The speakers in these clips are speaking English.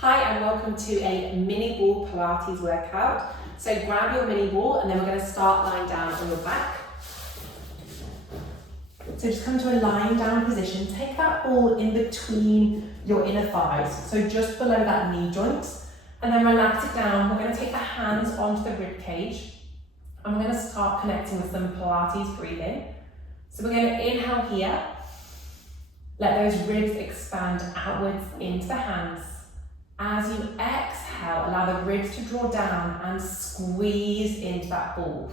Hi and welcome to a mini ball Pilates workout. So grab your mini ball and then we're going to start lying down on your back. So just come to a lying down position. Take that ball in between your inner thighs, so just below that knee joint, and then relax it down. We're going to take the hands onto the rib cage and we're going to start connecting with some Pilates breathing. So we're going to inhale here. Let those ribs expand outwards into the hands. As you exhale, allow the ribs to draw down and squeeze into that ball.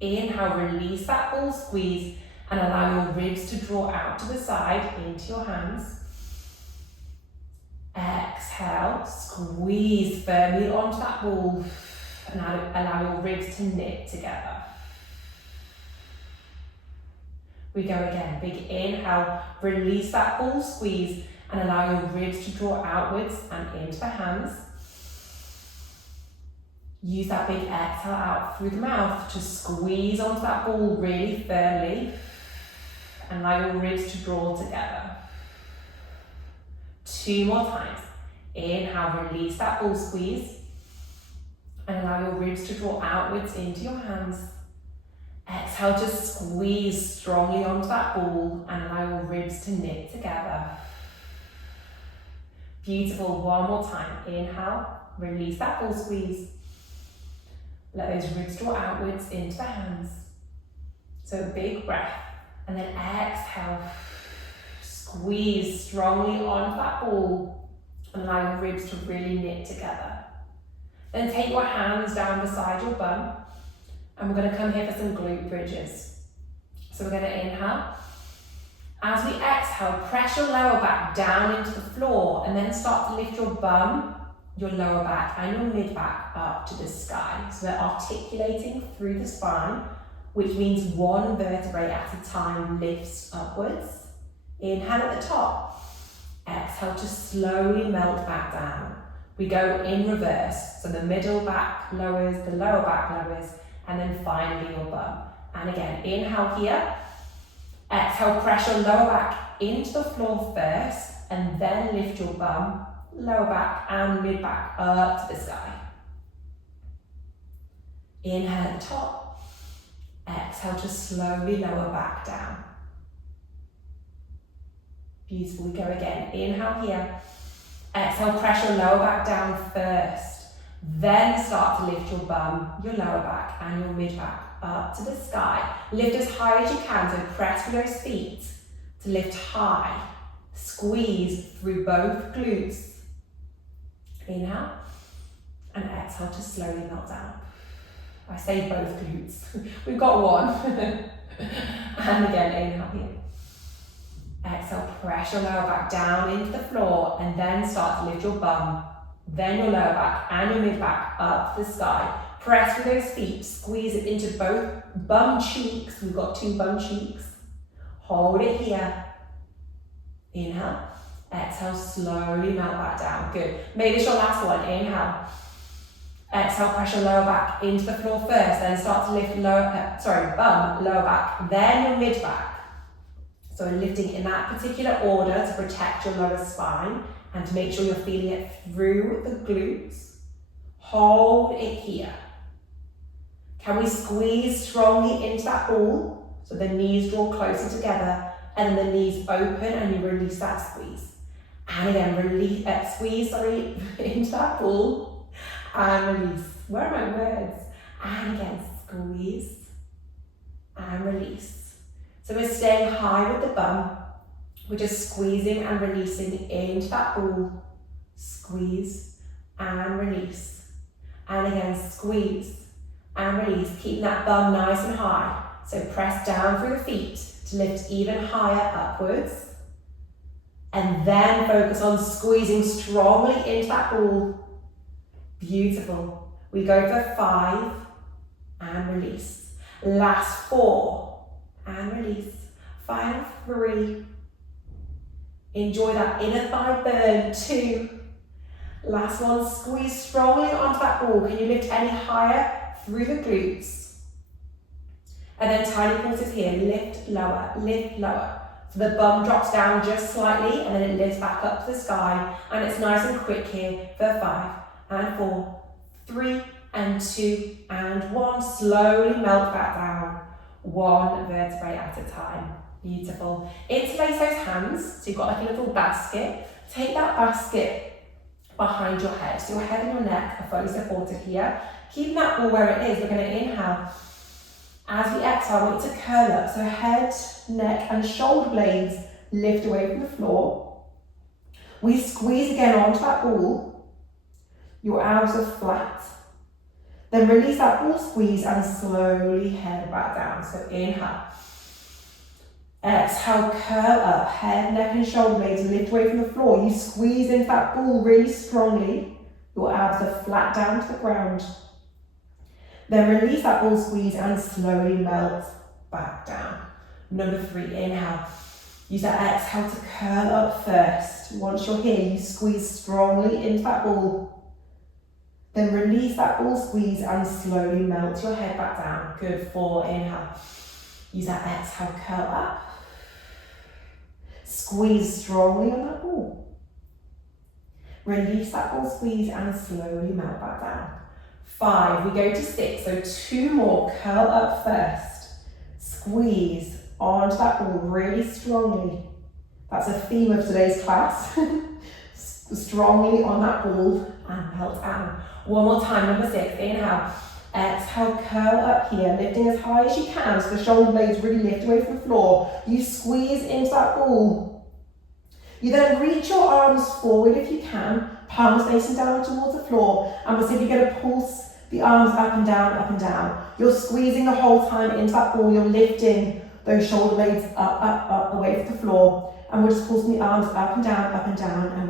Inhale, release that ball, squeeze, and allow your ribs to draw out to the side into your hands. Exhale, squeeze firmly onto that ball and allow your ribs to knit together. We go again, big inhale, release that ball, squeeze, and allow your ribs to draw outwards and into the hands. Use that big exhale out through the mouth to squeeze onto that ball really firmly and allow your ribs to draw together. 2 more times. Inhale, release that ball, squeeze, and allow your ribs to draw outwards into your hands. Exhale, just squeeze strongly onto that ball and allow your ribs to knit together. Beautiful, 1 more time. Inhale, release that ball, squeeze. Let those ribs draw outwards into the hands. So big breath. And then exhale, squeeze strongly onto that ball and allow your ribs to really knit together. Then take your hands down beside your bum and we're going to come here for some glute bridges. So we're going to inhale. As we exhale, press your lower back down into the floor and then start to lift your bum, your lower back and your mid back up to the sky. So we're articulating through the spine, which means 1 vertebrae at a time lifts upwards. Inhale at the top. Exhale to slowly melt back down. We go in reverse. So the middle back lowers, the lower back lowers, and then finally your bum. And again, inhale here. Exhale, press your lower back into the floor first, and then lift your bum, lower back and mid back up to the sky. Inhale at the top. Exhale to slowly lower back down. Beautiful, we go again. Inhale here. Exhale, press your lower back down first. Then start to lift your bum, your lower back and your mid back up to the sky. Lift as high as you can, so press with those feet to lift high. Squeeze through both glutes. Inhale and exhale to slowly melt down. I say both glutes. We've got one. And again, inhale here. Exhale, press your lower back down into the floor and then start to lift your bum, then your lower back and your mid back up to the sky. Press with those feet, squeeze it into both bum cheeks. We've got 2 bum cheeks. Hold it here. Inhale. Exhale, slowly melt back down. Good. Make this your last one. Inhale. Exhale, press your lower back into the floor first, then start to lift bum, lower back, then your mid back. So lifting in that particular order to protect your lower spine and to make sure you're feeling it through the glutes. Hold it here. Can we squeeze strongly into that ball so the knees draw closer together and the knees open and you release that squeeze. And again, squeeze into that ball and release. Where are my words? And again, squeeze and release. So we're staying high with the bum. We're just squeezing and releasing into that ball. Squeeze and release. And again, squeeze and release. Keep that bum nice and high. So press down through the feet to lift even higher upwards. And then focus on squeezing strongly into that ball. Beautiful. We go for 5 and release. Last 4 and release. Final 3. Enjoy that inner thigh burn. 2. Last one, squeeze strongly onto that ball. Can you lift any higher through the glutes? And then tiny pulses here, lift lower, The bum drops down just slightly and then it lifts back up to the sky, and it's nice and quick here for 5 and 4, 3 and 2 and 1. Slowly melt back down, one vertebrae at a time. Beautiful. Interlace those hands, so you've got like a little basket. Take that basket behind your head, so your head and your neck are fully supported here. Keep that ball where it is. We're going to inhale. As we exhale, I want you to curl up, so head, neck and shoulder blades lift away from the floor. We squeeze again onto that ball. Your arms are flat. Then release that ball squeeze and slowly head back down. So inhale. Exhale, curl up, head, neck and shoulder blades lift away from the floor. You squeeze into that ball really strongly. Your abs are flat down to the ground. Then release that ball squeeze and slowly melt back down. Number 3, inhale. Use that exhale to curl up first. Once you're here, you squeeze strongly into that ball. Then release that ball squeeze and slowly melt your head back down. Good. 4, inhale. Use that exhale, curl up. Squeeze strongly on that ball. Release that ball squeeze and slowly melt back down. 5, we go to 6, so 2 more, curl up first. Squeeze onto that ball really strongly. That's a theme of today's class. Strongly on that ball and melt down. One more time, number 6, inhale. Exhale, curl up here, lifting as high as you can so the shoulder blades really lift away from the floor. You squeeze into that ball. You then reach your arms forward if you can, palms facing down towards the floor, and we'll see if you get a pulse the arms up and down, up and down. You're squeezing the whole time into that ball, you're lifting those shoulder blades up, away from the floor, and we're just pulsing the arms up and down, and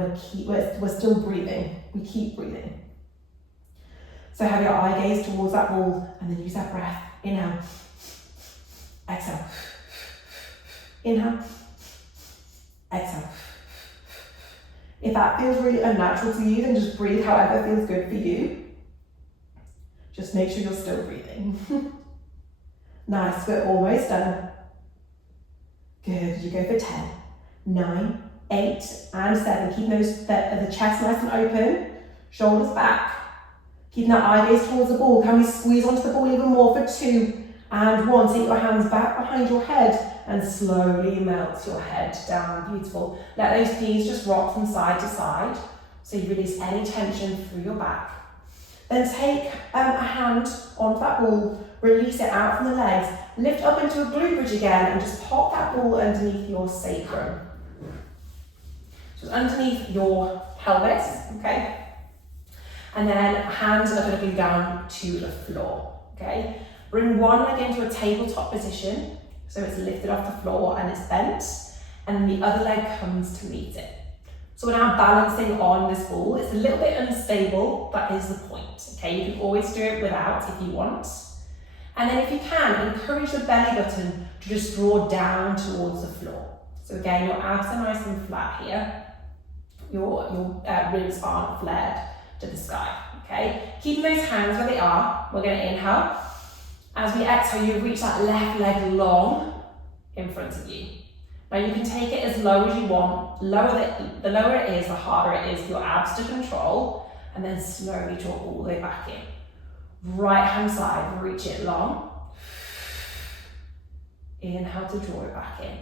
we're still breathing. We keep breathing. So have your eye gaze towards that ball, and then use that breath. Inhale, exhale, inhale, exhale. If that feels really unnatural to you, then just breathe however feels good for you. Just make sure you're still breathing. Nice, we're almost done. Good, you go for 10, 9, 8, and 7. Keep the chest nice and open, shoulders back. Keeping that eye gaze towards the ball. Can we squeeze onto the ball even more for 2 and 1? Take your hands back behind your head and slowly melt your head down. Beautiful. Let those knees just rock from side to side so you release any tension through your back. Then take a hand onto that ball, release it out from the legs, lift up into a glute bridge again and just pop that ball underneath your sacrum. So underneath your pelvis, okay? And then hands are looking down to the floor, okay? Bring one leg into a tabletop position, so it's lifted off the floor and it's bent, and then the other leg comes to meet it. So we're now balancing on this ball. It's a little bit unstable, that is the point, okay? You can always do it without if you want. And then if you can, encourage the belly button to just draw down towards the floor. So again, your abs are nice and flat here. Your ribs aren't flared to the sky, okay? Keeping those hands where they are, we're going to inhale. As we exhale, you reach that left leg long in front of you. Now you can take it as low as you want. The lower it is, the harder it is for your abs to control, and then slowly draw all the way back in. Right hand side, reach it long. Inhale to draw it back in.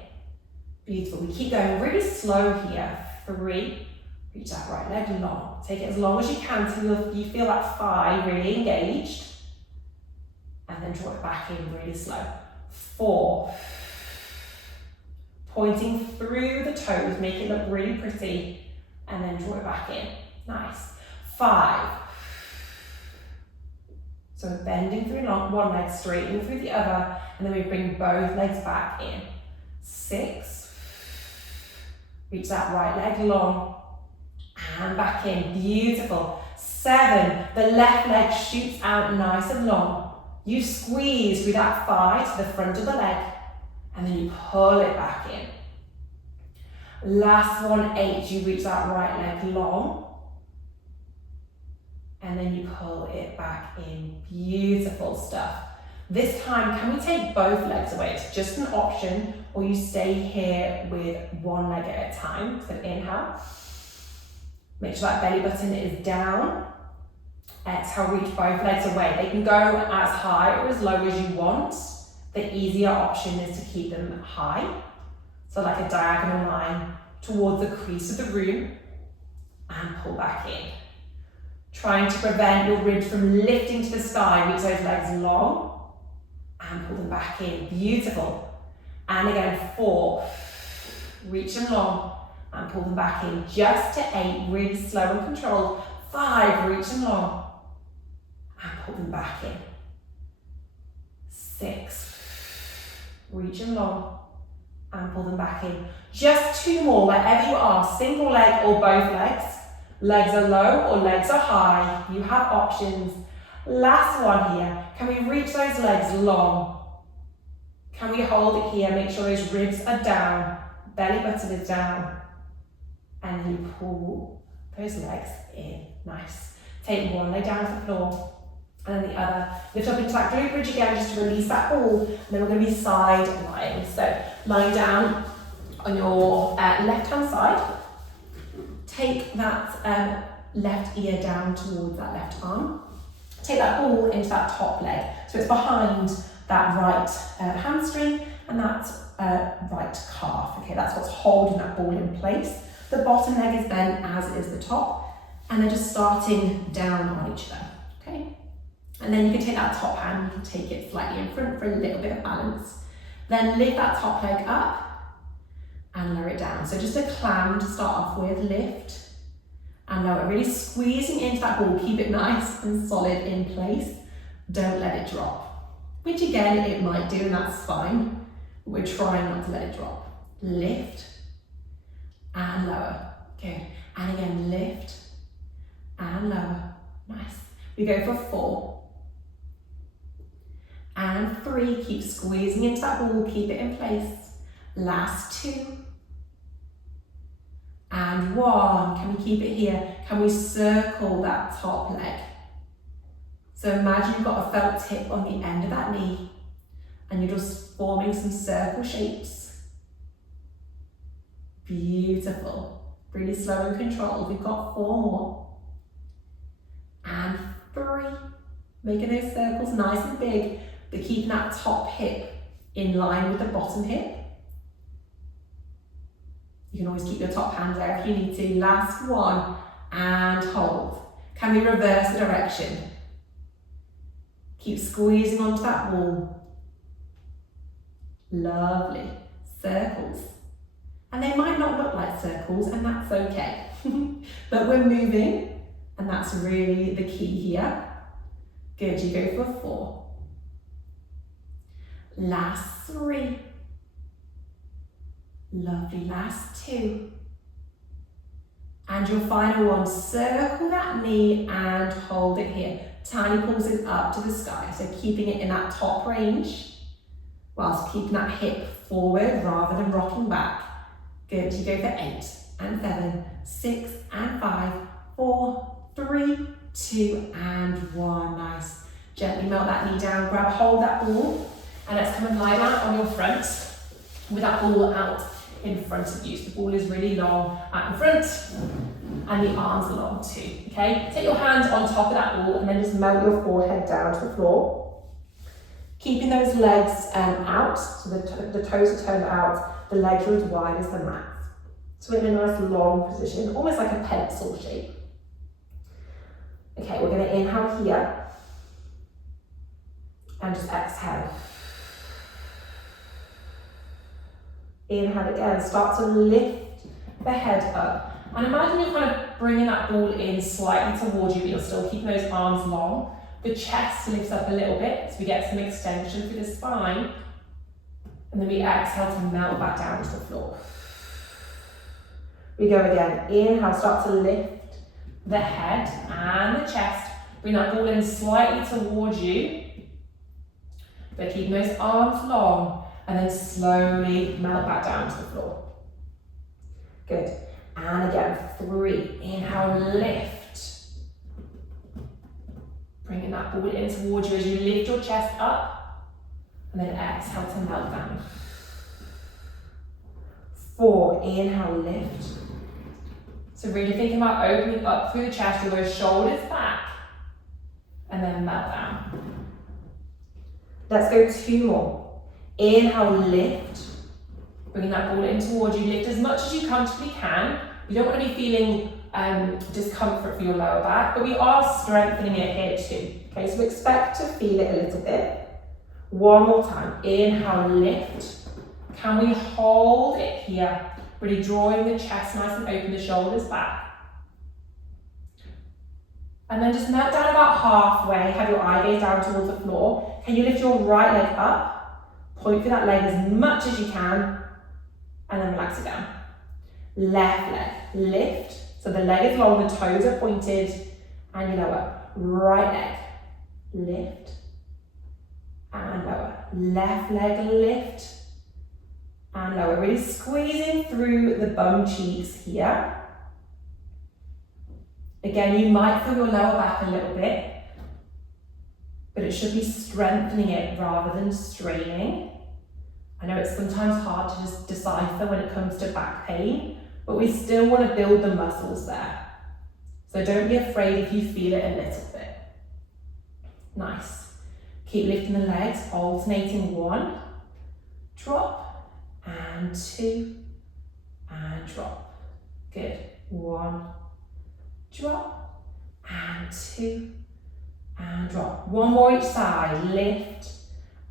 Beautiful, we keep going really slow here. 3, reach that right leg long. Take it as long as you can till you feel that thigh really engaged. And then draw it back in really slow. 4, pointing through the toes, make it look really pretty, and then draw it back in. Nice. 5. So bending through one leg, straightening through the other, and then we bring both legs back in. 6. Reach that right leg long, and back in. Beautiful. 7. The left leg shoots out nice and long. You squeeze through that thigh to the front of the leg, and then you pull it back in. Last one, 8, you reach that right leg long, and then you pull it back in. Beautiful stuff. This time, can we take both legs away? It's just an option, or you stay here with one leg at a time. So inhale. Make sure that belly button is down. Exhale, reach both legs away. They can go as high or as low as you want. The easier option is to keep them high. So like a diagonal line towards the crease of the room, and pull back in. Trying to prevent your ribs from lifting to the sky. Reach those legs long and pull them back in. Beautiful. And again, 4. Reach them long and pull them back in. Just to 8, really slow and controlled. 5, reach them long and pull them back in. 6, reach them long and pull them back in. Just 2 more, wherever you are, single leg or both legs. Legs are low or legs are high. You have options. Last one here. Can we reach those legs long? Can we hold it here? Make sure those ribs are down. Belly button is down. And you pull those legs in. Nice. Take one leg down to the floor. And then the other. Lift up into that glute bridge again just to release that ball. And then we're going to be side lying. So lying down on your left hand side. Take that left ear down towards that left arm. Take that ball into that top leg. So it's behind that right hamstring and that right calf. Okay, that's what's holding that ball in place. The bottom leg is bent as is the top. And then just starting down on each other. Okay. And then you can take that top hand, you can take it slightly in front for a little bit of balance. Then lift that top leg up and lower it down. So just a clam to start off with, lift and lower, really squeezing into that ball. Keep it nice and solid in place. Don't let it drop, which again, it might do and that's fine. We're trying not to let it drop. Lift and lower, good. And again, lift and lower, nice. We go for 4 and 3, keep squeezing into that ball, keep it in place. Last 2 and 1. Can we keep it here? Can we circle that top leg? So imagine you've got a felt tip on the end of that knee and you're just forming some circle shapes. Beautiful. Really slow and controlled. We've got 4 more. And 3. Making those circles nice and big, but keeping that top hip in line with the bottom hip. You can always keep your top hand there if you need to. Last 1 and hold. Can we reverse the direction? Keep squeezing onto that wall. Lovely. Circles. And they might not look like circles and that's okay. But we're moving and that's really the key here. Good, you go for 4. Last 3. Lovely, last 2. And your final one, circle that knee and hold it here. Tiny pulses up to the sky, so keeping it in that top range, whilst keeping that hip forward rather than rocking back. Good, you go for 8 and 7, 6 and 5, 4, 3, 2 and 1, nice. Gently melt that knee down, grab hold that ball, and let's come and lie down on your front with that ball out in front of you. So the ball is really long at the front and the arms are long too, okay? Take your hands on top of that ball and then just melt your forehead down to the floor. Keeping those legs out, so the toes are turned out, the legs are as wide as the mat. So we're in a nice long position, almost like a pencil shape. Okay, we're going to inhale here and just exhale. Inhale again, start to lift the head up. And imagine you're kind of bringing that ball in slightly towards you, but you're still keeping those arms long. The chest lifts up a little bit, so we get some extension through the spine. And then we exhale to melt back down to the floor. We go again, inhale, start to lift the head and the chest. Bring that ball in slightly towards you, but keeping those arms long. And then slowly melt back down to the floor. Good. And again, 3. Inhale, lift. Bringing that ball in towards you as you lift your chest up. And then exhale to melt down. 4, inhale, lift. So really thinking about opening up through the chest, with those shoulders back, and then melt down. Let's go 2 more. Inhale, lift. Bringing that ball in towards you. Lift as much as you comfortably can. You don't want to be feeling discomfort for your lower back, but we are strengthening it here too. Okay, so expect to feel it a little bit. One more time. Inhale, lift. Can we hold it here? Really drawing the chest nice and open, the shoulders back. And then just melt down about halfway. Have your eye gaze down towards the floor. Can you lift your right leg up? Point through that leg as much as you can. And then relax it down. Left leg, lift. So the leg is long, the toes are pointed, and you lower. Right leg, lift, and lower. Left leg, lift, and lower. Really squeezing through the bum cheeks here. Again, you might feel your lower back a little bit, but it should be strengthening it rather than straining. I know it's sometimes hard to just decipher when it comes to back pain, but we still want to build the muscles there. So don't be afraid if you feel it a little bit. Nice. Keep lifting the legs, alternating 1, drop, and 2, and drop. Good. 1, drop, and 2, and drop. 1 more each side. Lift,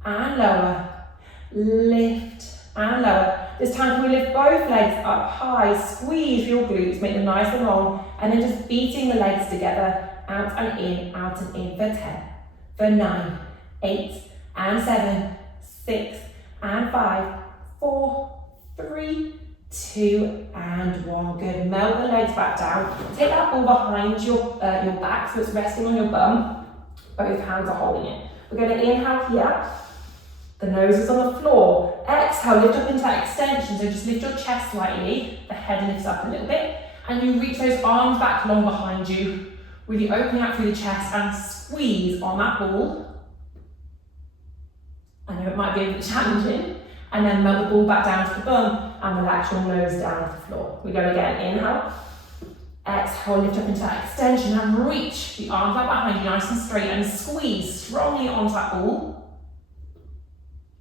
and lower. Lift and lower. This time can we lift both legs up high, squeeze your glutes, make them nice and long, and then just beating the legs together, out and in for 10, for 9, 8, and 7, 6, and 5, 4, 3, 2, and 1. Good. Melt the legs back down. Take that ball behind your back so it's resting on your bum. Both hands are holding it. We're going to inhale here. The nose is on the floor. Exhale, lift up into that extension. So just lift your chest slightly. The head lifts up a little bit. And you reach those arms back long behind you. Really opening out through the chest and squeeze on that ball. I know it might be a bit challenging. And then melt the ball back down to the bum and relax your nose down to the floor. We go again. Inhale. Exhale, lift up into that extension and reach the arms back behind you nice and straight and squeeze strongly onto that ball.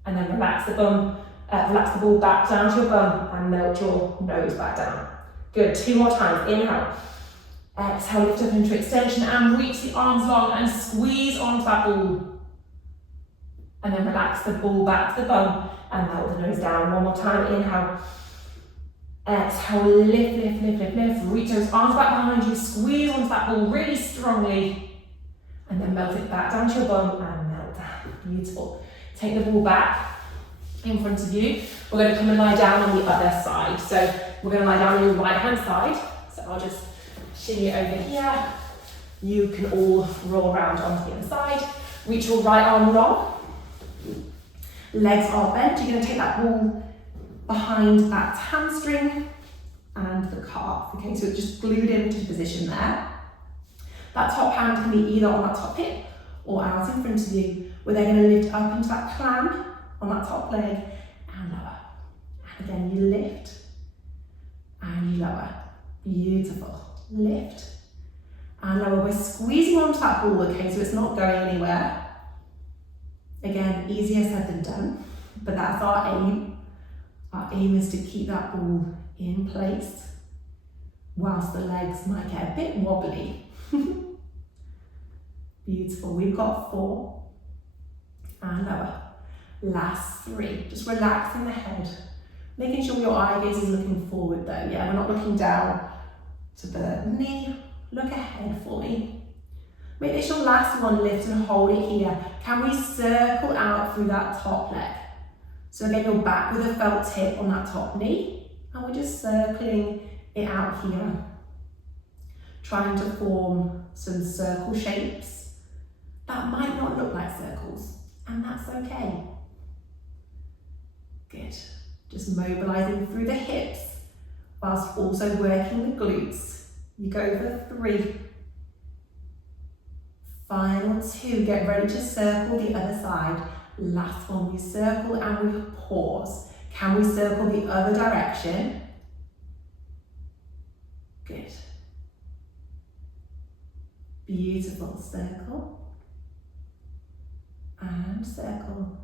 And then relax the ball back down to your bum and melt your nose back down. Good, 2 more times. Inhale. Exhale, lift up into extension and reach the arms long and squeeze onto that ball. And then relax the ball back to the bum and melt the nose down. 1 more time. Inhale. Exhale, lift. Reach those arms back behind you, squeeze onto that ball really strongly. And then melt it back down to your bum and melt down. Beautiful. Take the ball back in front of you. We're going to come and lie down on the other side. So we're going to lie down on your right hand side. So I'll just shimmy it over here. You can all roll around onto the other side. Reach your right arm long. Legs are bent. You're going to take that ball behind that hamstring and the calf. Okay, so it's just glued into position there. That top hand can be either on that top hip or out in front of you. We're then going to lift up into that clamp on that top leg and lower. And again, you lift and you lower. Beautiful. Lift and lower. We're squeezing onto that ball, okay, so it's not going anywhere. Again, easier said than done, but that's our aim. Our aim is to keep that ball in place whilst the legs might get a bit wobbly. Beautiful. We've got 4. And lower. Last 3. Just relaxing the head. Making sure your eye gaze is looking forward though. Yeah, we're not looking down to the knee. Look ahead for me. Make this your last one. Lift and hold it here. Can we circle out through that top leg? So again, you're back with a felt tip on that top knee. And we're just circling it out here. Trying to form some circle shapes. That might not look like circles. And that's okay. Good. Just mobilizing through the hips whilst also working the glutes. You go for 3. Final 2. Get ready to circle the other side. Last one, we circle and we pause. Can we circle the other direction? Good. Beautiful. Circle and circle.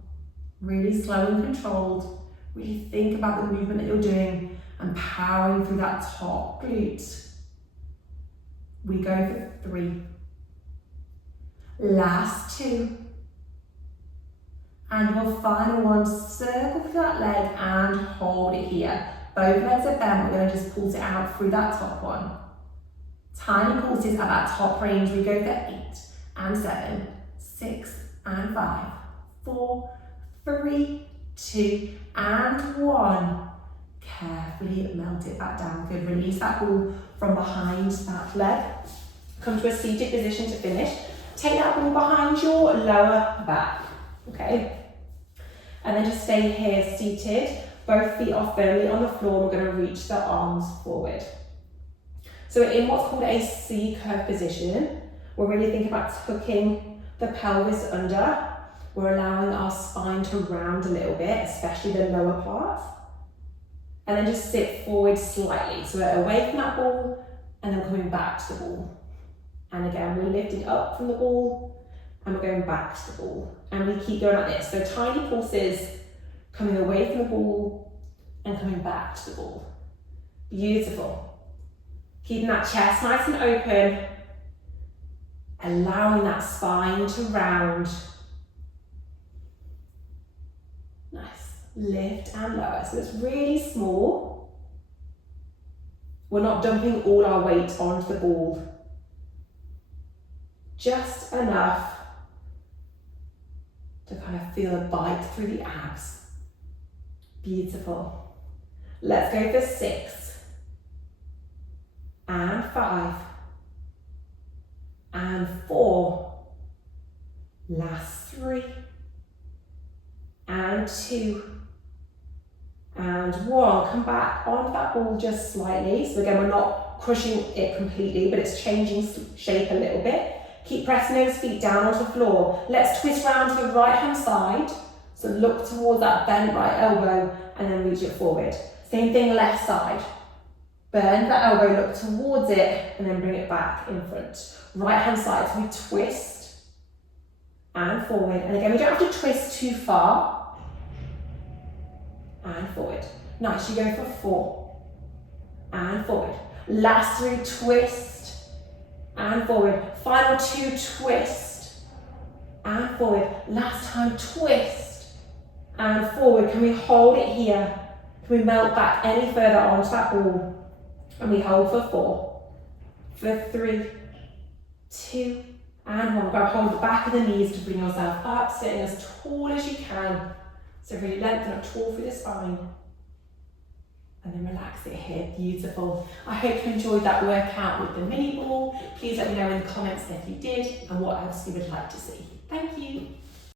Really slow and controlled. Really think about the movement that you're doing and powering through that top glute. We go for 3. Last 2. And your final one, circle through that leg and hold it here. Both legs are bent, we're going to just pulse it out through that top one. Tiny pulses at that top range, we go for 8 and 7, 6 and 5, 4, 3, 2 and 1. Carefully melt it back down. Good, release that ball from behind that leg. Come to a seated position to finish. Take that ball behind your lower back. Okay, and then just stay here seated, both feet are firmly on the floor. We're going to reach the arms forward. So we're in what's called a C-curve position. We're really thinking about tucking the pelvis under. We're allowing our spine to round a little bit, especially the lower part. And then just sit forward slightly. So we're away from that ball and then coming back to the ball. And again, we're lifting up from the ball and we're going back to the ball. And we keep going like this. So tiny pulses, coming away from the ball and coming back to the ball. Beautiful. Keeping that chest nice and open, allowing that spine to round. Nice. Lift and lower. So it's really small. We're not dumping all our weight onto the ball. Just enough to kind of feel a bite through the abs. Beautiful. Let's go for 6 and 5 and 4. Last 3 and 2 and 1. Come back onto that ball just slightly. So again, we're not crushing it completely, but it's changing shape a little bit. Keep pressing those feet down onto the floor. Let's twist round to the right hand side. So look towards that bent right elbow and then reach it forward. Same thing left side. Bend that elbow, look towards it and then bring it back in front. Right hand side, so we twist and forward. And again, we don't have to twist too far. And forward. Nice, you go for 4 and forward. Last 3, twist and forward. Final 2, twist and forward. Last time, twist and forward. Can we hold it here? Can we melt back any further onto that ball? And we hold for 4, for 3, 2 and 1. Go hold the back of the knees to bring yourself up, sitting as tall as you can. So really lengthen up tall through the spine. And then relax it here. Beautiful. I hope you enjoyed that workout with the mini ball. Please let me know in the comments if you did and what else you would like to see. Thank you.